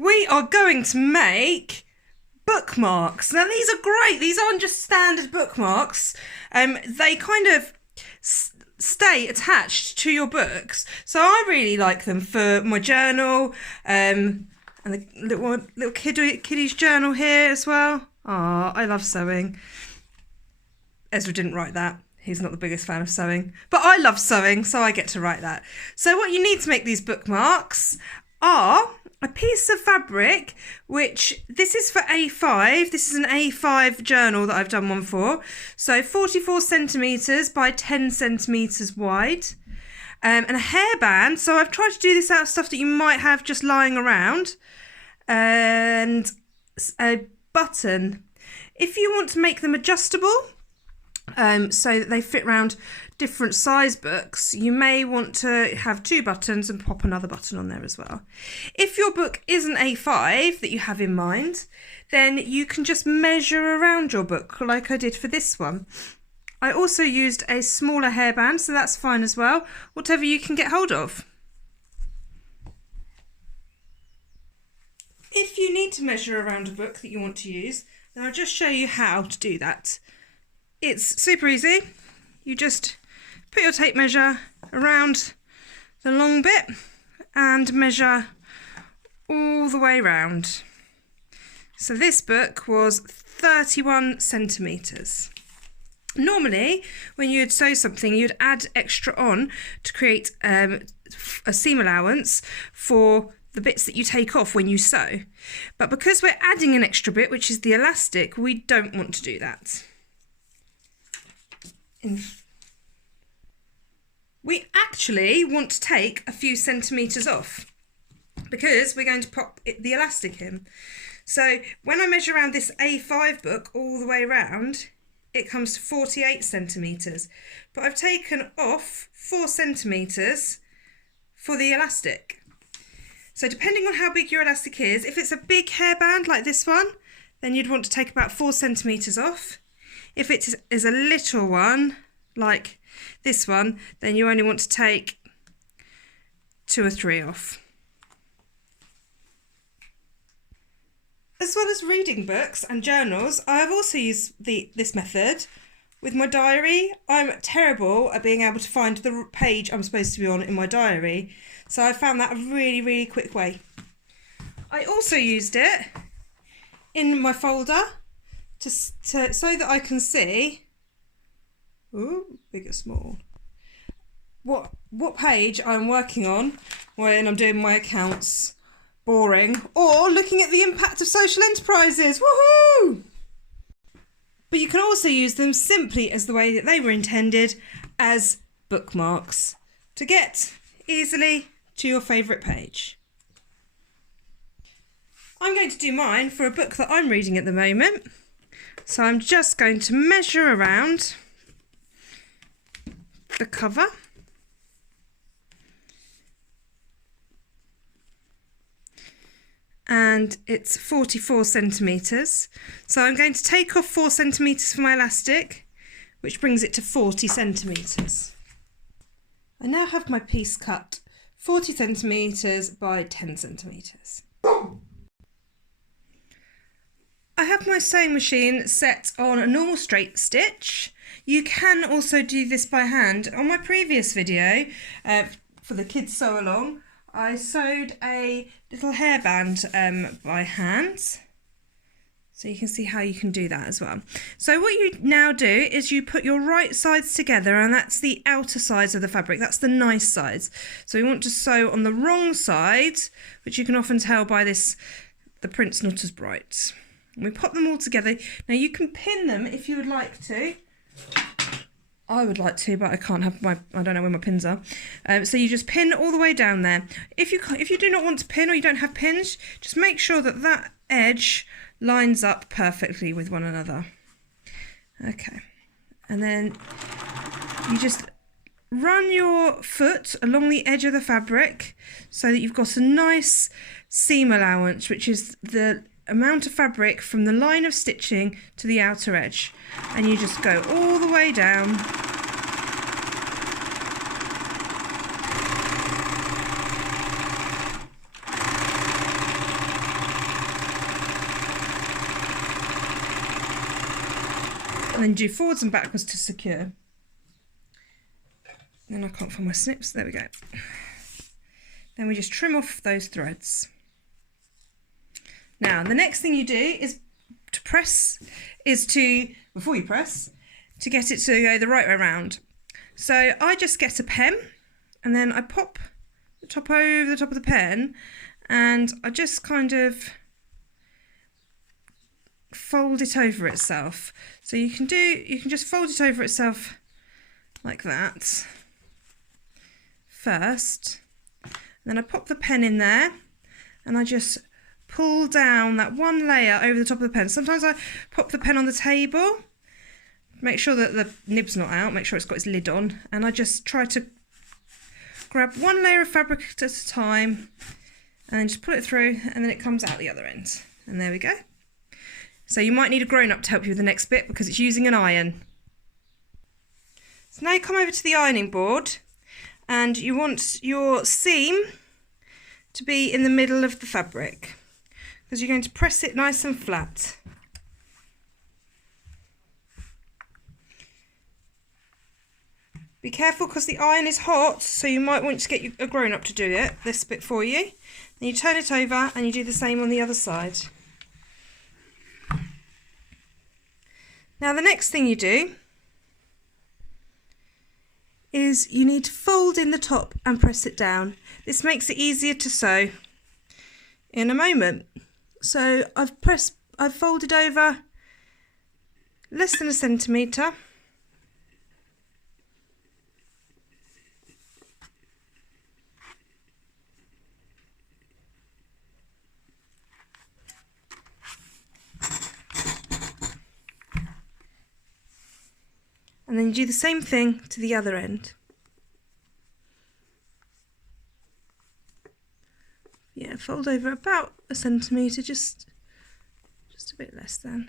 we are going to make bookmarks. Now these are great. These aren't just standard bookmarks. They kind of stay attached to your books. So I really like them for my journal, and the little kiddie's journal here as well. Ah, I love sewing. Ezra didn't write that. He's not the biggest fan of sewing, but I love sewing, so I get to write that. So what you need to make these bookmarks are a piece of fabric, which this is for A5. This is an A5 journal that I've done one for. So 44 centimetres by 10 centimetres wide. And a hairband. So I've tried to do this out of stuff that you might have just lying around. And a button. If you want to make them adjustable, so that they fit around different size books, you may want to have 2 buttons and pop another button on there as well. If your book isn't A5 that you have in mind, then you can just measure around your book like I did for this one. I also used a smaller hairband, so that's fine as well, whatever you can get hold of. If you need to measure around a book that you want to use, then I'll just show you how to do that. It's super easy. You just put your tape measure around the long bit and measure all the way round. So this book was 31 centimetres. Normally, when you'd sew something, you'd add extra on to create a seam allowance for the bits that you take off when you sew. But because we're adding an extra bit, which is the elastic, we don't want to do that. We actually want to take a few centimetres off because we're going to pop the elastic in. So when I measure around this A5 book all the way around, it comes to 48 centimetres. But I've taken off 4 centimetres for the elastic. So depending on how big your elastic is, if it's a big hairband like this one, then you'd want to take about 4 centimetres off. If it is a little one, like this one, then you only want to take 2 or 3 off. As well as reading books and journals, I have also used this method with my diary. I'm terrible at being able to find the page I'm supposed to be on in my diary, so I found that a really, really quick way. I also used it in my folder so that I can see, ooh, big or small, what page I'm working on when I'm doing my accounts. Boring. Or looking at the impact of social enterprises. Woohoo! But you can also use them simply as the way that they were intended, as bookmarks, to get easily to your favourite page. I'm going to do mine for a book that I'm reading at the moment. So I'm just going to measure around the cover. And it's 44 centimetres. So I'm going to take off 4 centimetres for my elastic, which brings it to 40 centimetres. I now have my piece cut 40 centimetres by 10 centimetres. I have my sewing machine set on a normal straight stitch. You can also do this by hand. On my previous video, for the kids sew along, I sewed a little hairband by hand, so you can see how you can do that as well. So what you now do is you put your right sides together, and that's the outer sides of the fabric, that's the nice sides. So we want to sew on the wrong side, which you can often tell by this, the print's not as bright. And we pop them all together. Now you can pin them if you would like to. I would like to, but I can't have I don't know where my pins are. So you just pin all the way down there. If you do not want to pin, or you don't have pins, just make sure that that edge lines up perfectly with one another. Okay. And then you just run your foot along the edge of the fabric so that you've got a nice seam allowance, which is the amount of fabric from the line of stitching to the outer edge, and you just go all the way down. and then do forwards and backwards to secure. Then I can't find my snips, there we go. Then we just trim off those threads. Now the next thing you do is before you press, to get it to go the right way around. So I just get a pen and then I pop the top over the top of the pen and I just kind of fold it over itself. So you can just fold it over itself like that first. And then I pop the pen in there and I just pull down that one layer over the top of the pen. Sometimes I pop the pen on the table, make sure that the nib's not out, make sure it's got its lid on, and I just try to grab one layer of fabric at a time and then just pull it through, and then it comes out the other end. And there we go. So you might need a grown-up to help you with the next bit because it's using an iron. So now you come over to the ironing board and you want your seam to be in the middle of the fabric because you're going to press it nice and flat. Be careful because the iron is hot, so you might want to get a grown-up to do this bit for you. Then you turn it over and you do the same on the other side. Now the next thing you do is you need to fold in the top and press it down. This makes it easier to sew in a moment. So I've folded over less than 1 centimetre. And then you do the same thing to the other end. Yeah, fold over about 1 centimetre, just a bit less than.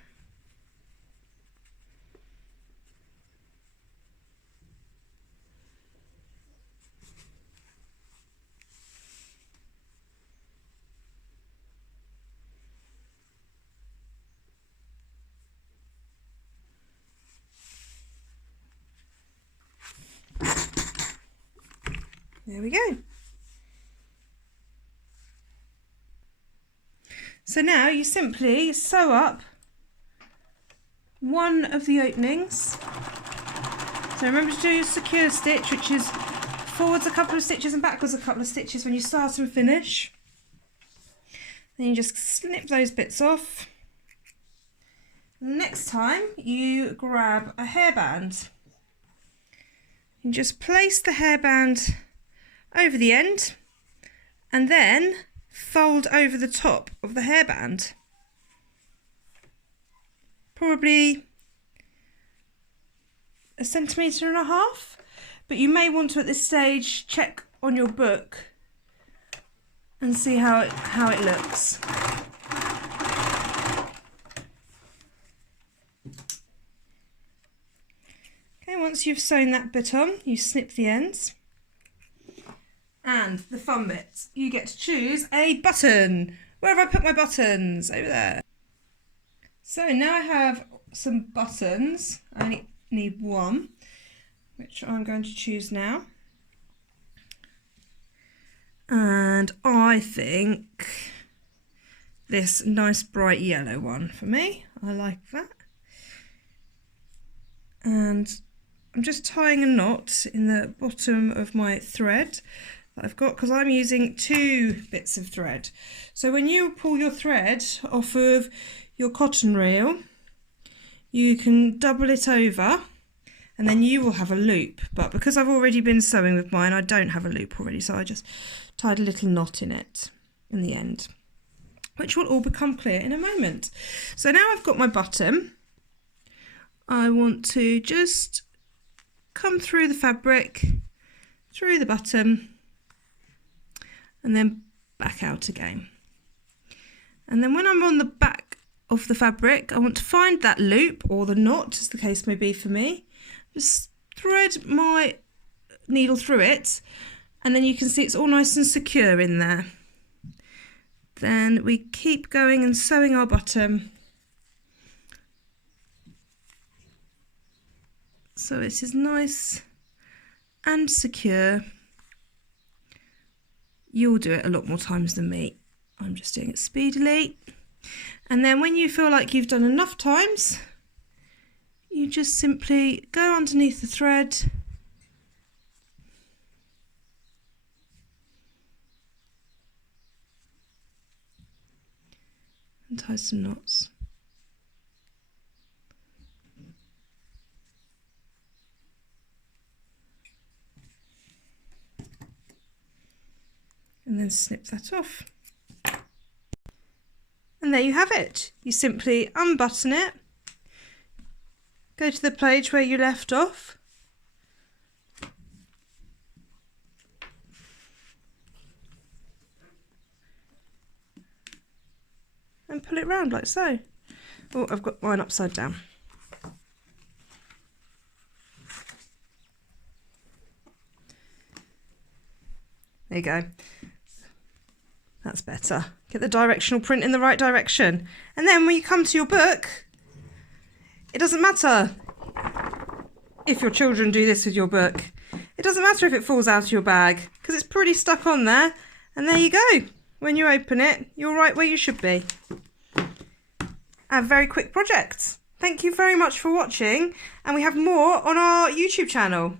There we go. So now you simply sew up one of the openings. So remember to do your secure stitch, which is forwards a couple of stitches and backwards a couple of stitches when you start and finish. Then you just snip those bits off. Next time you grab a hairband. You just place the hairband over the end and then fold over the top of the hairband. Probably 1.5 centimetres, but you may want to at this stage check on your book and see how it looks. Okay, once you've sewn that bit on, you snip the ends. And the fun bit, you get to choose a button. Where have I put my buttons? Over there. So now I have some buttons. I only need one, which I'm going to choose now. And I think this nice bright yellow one for me. I like that. And I'm just tying a knot in the bottom of my thread that I've got because I'm using 2 bits of thread. So when you pull your thread off of your cotton reel, you can double it over and then you will have a loop. But because I've already been sewing with mine, I don't have a loop already, so I just tied a little knot in it in the end, which will all become clear in a moment. So now I've got my button. I want to just come through the fabric, through the button, and then back out again. And then when I'm on the back of the fabric, I want to find that loop or the knot, as the case may be for me. Just thread my needle through it, and then you can see it's all nice and secure in there. Then we keep going and sewing our bottom so it is nice and secure. You'll do it a lot more times than me. I'm just doing it speedily. And then when you feel like you've done enough times, you just simply go underneath the thread and tie some knots. And then snip that off. And there you have it. You simply unbutton it, go to the page where you left off, and pull it round like so. Oh, I've got mine upside down. There you go. That's better. Get the directional print in the right direction. And then when you come to your book, it doesn't matter if your children do this with your book. It doesn't matter if it falls out of your bag, because it's pretty stuck on there. And there you go. When you open it, you're right where you should be. A very quick project. Thank you very much for watching, and we have more on our YouTube channel.